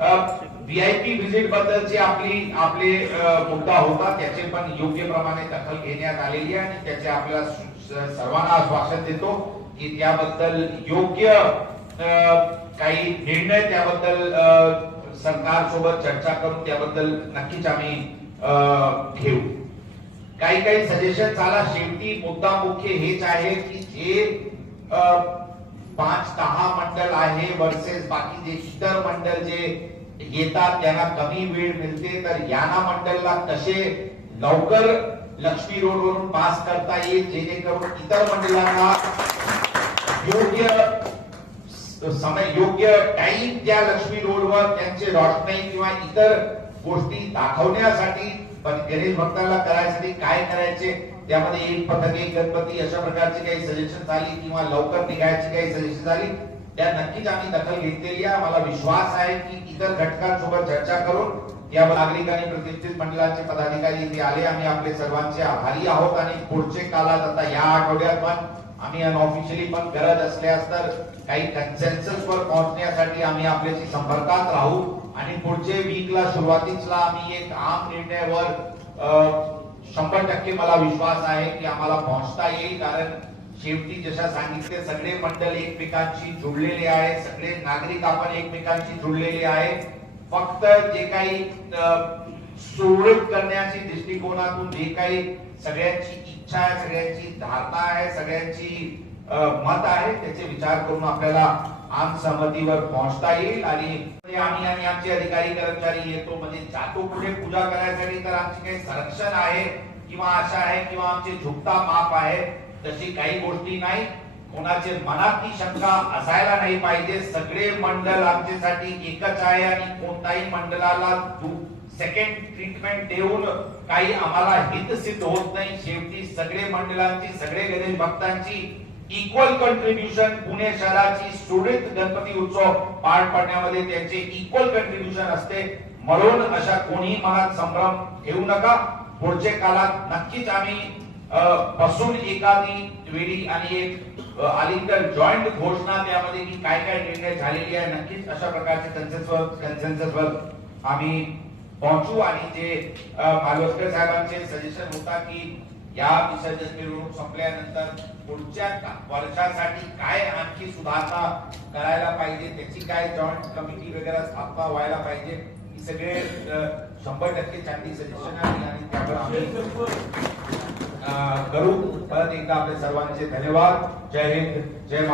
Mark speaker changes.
Speaker 1: VIP visit बद्दलची आपली आपले मुद्दा होता. त्याचे पण योग्य प्रमाणे दखल घेण्यात आलेली आहे आणि त्याचे आपल्याला सर्वांना आश्वासन देतो की त्याबद्दल योग्य काही निर्णय त्याबद्दल सरकार सोबत चर्चा करून त्याबद्दल नक्कीच आम्ही घेऊ. काही काही सजेशन झाला शेवटी मुद्दा मुख्य हेच आहे की जे पाच दहा मंडळ आहे वर्सेस बाकी जे इतर मंडळ जे येतात त्यांना कमी वेळ मिळते तर याना मंडळला कसे लवकर लक्ष्मी रोड वरून पास करता येईल जेणेकरून इतर मंडळांना योग्य समय योग्य टाइम त्या लक्ष्मी रोडवर त्यांचे रोशनाई किंवा इतर गोष्टी दाखवण्यासाठी पण गणेश भक्तांना करायसाठी काय करायचे त्यामध्ये एक पथके गणपती अशा प्रकारची काही सजेशन झाली किंवा लवकर निघायची काही सजेशन झाली त्या नक्कीच आम्ही दखल घेतलेली आहे. मला विश्वास आहे की इतर घटकांसोबत चर्चा करून या नागरिक आणि प्रतिष्ठित मंडळाचे पदाधिकारी इथे आले. आम्ही आपले सर्वांचे आभारी आहोत आणि पुढचे कालात आता या आठवड्यात पण आम्ही अनऑफिशियली पण गरज असल्यास तर काही कन्सेन्सस वर पोहोचण्यासाठी आम्ही आपल्याशी संपर्कात राहू. आणि पुढचे वीकला सुरुवातीला आम्ही एक आम निर्णयावर शंभर टक्के मला विश्वास आहे की आम्हाला पोहोचता येईल. कारण शेवटी जशा सांगितले सगळे मंडळ एकमेकांशी जुळलेले आहे सगळे नागरिक आपण एकमेकांशी जुळलेले आहे फक्त जे काही सुरळीत करण्याची दृष्टिकोनातून जे काही सगळ्यांची इच्छा आहे सगळ्यांची धारणा आहे सगळ्यांची मत आहे त्याचे विचार करून आपल्याला आमसहमतीवर पोहोचता येईल आणि आम्ही आणि आमचे अधिकारी कर्मचारी येतो म्हणजे जातो पुढे पूजा करायसाठी तर आमची काही संरक्षण आहे किंवा आशा आहे किंवा आमचे झुकता माप आहे तशी काही गोष्टी नाही. कोणाचे मनातली शंका असायला नाही पाहिजे. सगळे मंडळ आमच्यासाठी एकच आहे आणि कोणताही मंडळाला सेकंड ट्रीटमेंट देऊन काही आम्हाला हित सिद्ध होत नाही. शेवटी सगळे मंडळांची सगळे गणेश भक्तांची इक्वल कंट्रीब्युशन पुणे शहराची सुरळीत गणपती उत्सव पार पाडण्यामध्ये त्यांचे इक्वल कंट्रीब्युशन असते. म्हणून अशा कोणीही मनात संभ्रम ठेवू नका. पुढच्या काळात नक्कीच आम्ही बसून एखादी वेळी आणि एक अ, जॉईंट घोषणा त्यामध्ये की काय काय निर्णय झालेली आहे. नक्कीच अशा प्रकारचे कन्सेन्सवर कन्सेन्ससवर आम्ही पोहोचू आणि जे अ, साहेबांचे सजेशन होता की या विसर्जन मिरवणूक संपल्यानंतर पुढच्या वर्षासाठी काय आणखी सुधारणा करायला पाहिजे त्याची काय जॉईंट कमिटी वगैरे स्थापना व्हायला पाहिजे ही सगळे शंभर टक्के चांगली सजेशन आली आणि त्यावर आम्ही करू परत एकदा आपले सर्वांचे धन्यवाद. जय हिंद जय महाराष्ट्र